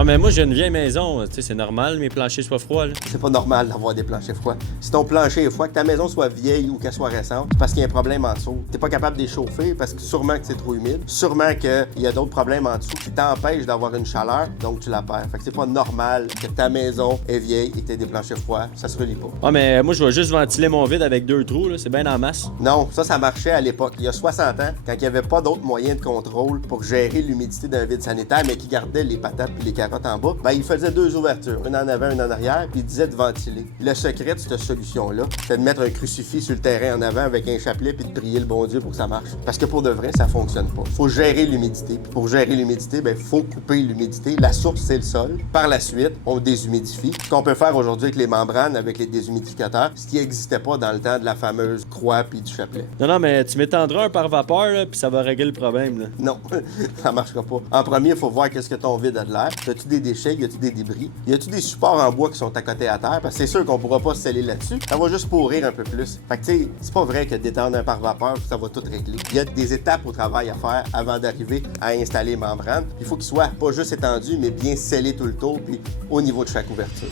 Ah, mais moi, j'ai une vieille maison, tu sais, c'est normal, mes planchers soient froids, là. C'est pas normal d'avoir des planchers froids. Si ton plancher est froid, que ta maison soit vieille ou qu'elle soit récente, c'est parce qu'il y a un problème en dessous. T'es pas capable de les chauffer parce que sûrement que c'est trop humide, sûrement qu'il y a d'autres problèmes en dessous qui t'empêchent d'avoir une chaleur, donc tu la perds. Fait que c'est pas normal que ta maison est vieille et que t'aies des planchers froids. Ça se relie pas. Ah, mais moi, je vais juste ventiler mon vide avec 2 trous, là. C'est bien en masse. Non, ça marchait à l'époque, il y a 60 ans, quand il n'y avait pas d'autres moyens de contrôle pour gérer l'humidité d'un vide sanitaire, mais qui gardait les patates et les carottes en bas. Ben, il faisait 2 ouvertures, une en avant, une en arrière, puis il disait de ventiler. Le secret de cette solution-là, c'est de mettre un crucifix sur le terrain en avant avec un chapelet puis de prier le bon Dieu pour que ça marche. Parce que pour de vrai, ça fonctionne pas. Faut gérer l'humidité. Puis pour gérer l'humidité, ben, faut couper l'humidité. La source, c'est le sol. Par la suite, on déshumidifie. Ce qu'on peut faire aujourd'hui avec les membranes, avec les déshumidificateurs, ce qui n'existait pas dans le temps de la fameuse croix puis du chapelet. Non, mais tu m'étendras un par vapeur, là, puis ça va régler le problème, là. Non, ça marchera pas. En premier, il faut voir qu'est-ce que ton vide a de l'air. As-tu des déchets? Y a-tu des débris? Y a-tu des supports en bois qui sont à côté à terre? Parce que c'est sûr qu'on pourra pas se sceller là-dessus. Ça va juste pourrir un peu plus. Fait que tu sais, c'est pas vrai que d'étendre un pare-vapeur, ça va tout régler. Il y a des étapes au travail à faire avant d'arriver à installer les membranes. Il faut qu'ils soient pas juste étendus, mais bien scellés tout le tour, puis au niveau de chaque ouverture.